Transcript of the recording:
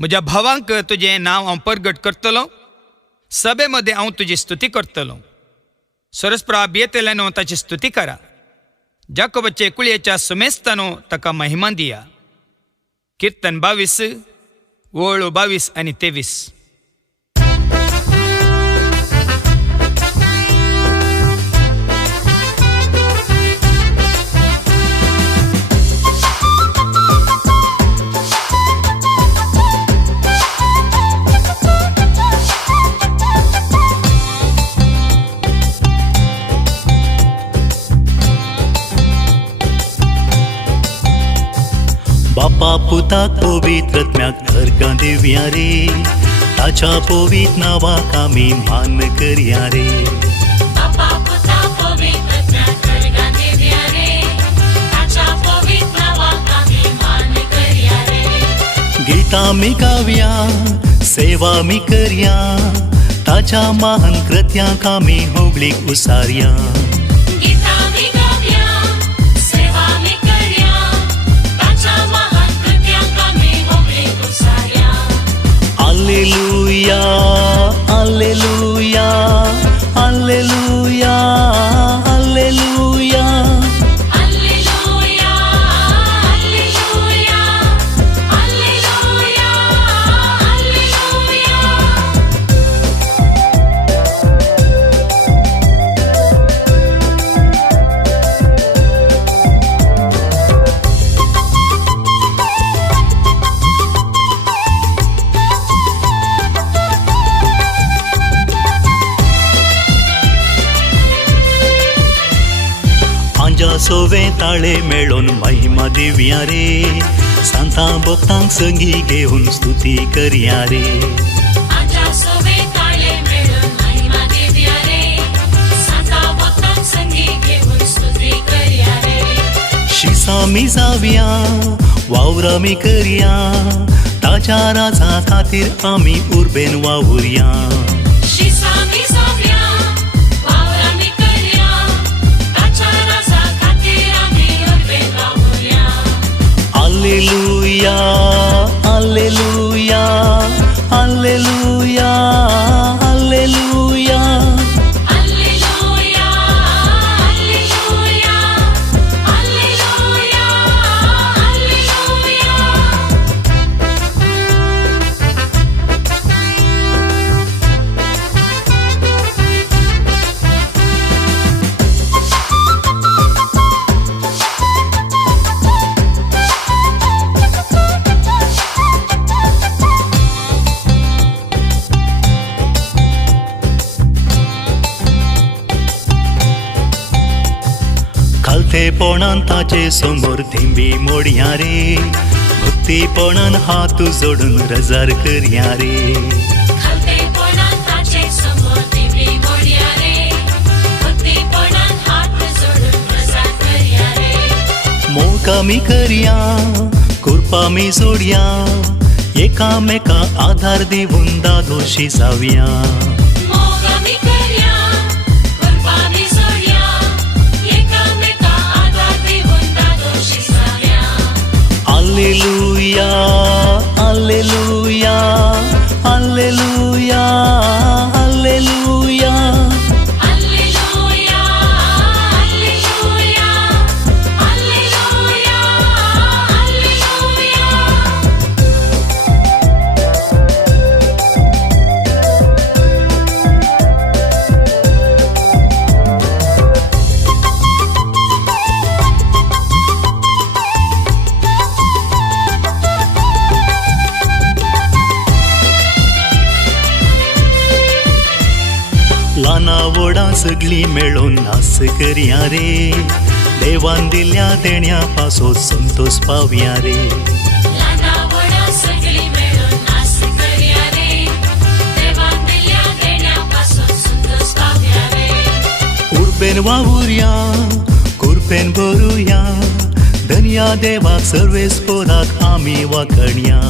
म्हज्या भावांक तुजें नांव हांव परगट करतलों, सभेमध्ये हांव तुजी स्तुती करतलों. सरस्प्राब येतले न्हू ताची स्तुती करा. जाकोबाचे कुळयेच्या सुमेस्तानो ताका महिमा दिया. कीर्तन 22 ओळ 22 आणि 23. बापा पुताक पवित्रत्म्याक अर्गां दिवया रे, ताच्या पवित्र नांवाक आमी मान करया रे. बापा पुताक पवित्रत्म्याक अर्गां दिवया रे, ताच्या पवित्र नांवाक आमी मान करया रे. गितां आमी गावया, सेवा आमी करया, ताच्या महान कृत्यांक आमी होगलीक उसारया. गितां आमी गावया, सेवा आमी करया, ताच्या महान कृत्यांक आमी होगलीक उसारया. हालेलुया हालेलुया हालेलुया हालेलुया. Alleluia, alleluia, alleluia, alleluia. आंजा सोवे ताळे मेळोन महिमा दिवया रे, सांतां भक्तांक संगी घेवन स्तुती करया रे. आजा सोवे ताळे मेळून महिमा दिवया रे, सांता भक्तांक संगी घेऊन स्तुती करया रे. शिसामी जावया वावरामी करया, ताच्या राजा खातीर आमी उर्बेन वावुरया. शिसामी जावया, वावरामी करया, ताच्या राजा खातीर आमी उर्बेन वावुरया. हालेलुया हालेलुया हालेलुया हालेलुया. Alleluia, alleluia, alleluia, alleluia. खालतेपणान ताचे समोर थिंबी मोडया रे, भक्तीपणान हात जोडून रजार करया रे. खालतेपणान ताचे समोर दिवी मोडया रे, भक्तीपणान हात जोडून प्रसाद करया रे. मोग आमी करया, कृपा आमी जोडया, एकामेका आधार दिवून दादोशी जावया. मोग आमी करया, कृपा आमी जोडया, एकामेका आधार दिवून दादोशी जावया. हालेलुया हालेलुया हालेलुया हालेलुया. Alleluia, alleluia, alleluia, alleluia. लाना वोडां सगळीं मेळून नाच करया रे, देवान दिल्या देण्या पासो संतोष पावया रे. लाना वडा सगळी मिळून नाच करया रे, देवान दिल्या देण्यापासून संतोष पावया रे. उर्बेन वावुरया कुर्बेन भरुया, धन्या देवाक सर्वेस्पोराक आमी वाखणया.